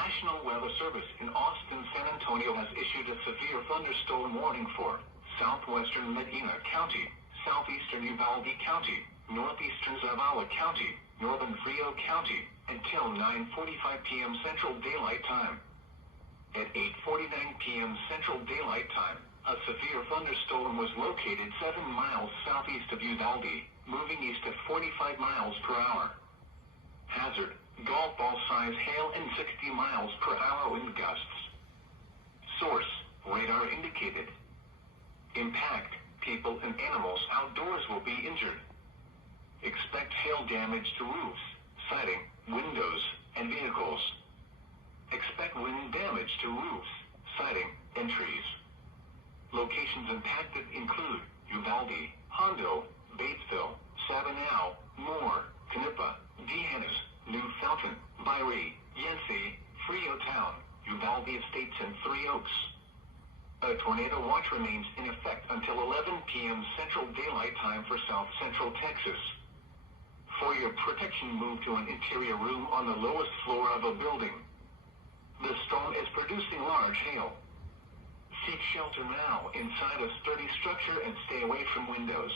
National Weather Service in Austin, San Antonio has issued a severe thunderstorm warning for southwestern Medina County, southeastern Uvalde County, northeastern Zavala County, northern Frio County, until 9:45 p.m. Central Daylight Time. At 8:49 p.m. Central Daylight Time, a severe thunderstorm was located 7 miles southeast of Uvalde, moving east at 45 miles per hour. Hazard, golf ball size hail and 60 miles per hour wind gusts. Source, radar indicated. Impact, people and animals outdoors will be injured. Expect hail damage to roofs, siding, windows, and vehicles. Expect wind damage to roofs, siding, and trees. Locations impacted include Uvalde, Hondo, Batesville, Sabinal, Moore, Canipa, D'Hanis, New Fountain, Byrie, Yancey, Freetown, Uvalde Estates, and Three Oaks. A tornado watch remains in effect until 11 p.m. Central Daylight Time for South Central Texas. For your protection, move to an interior room on the lowest floor of a building. The storm is producing large hail. Seek shelter now inside a sturdy structure and stay away from windows.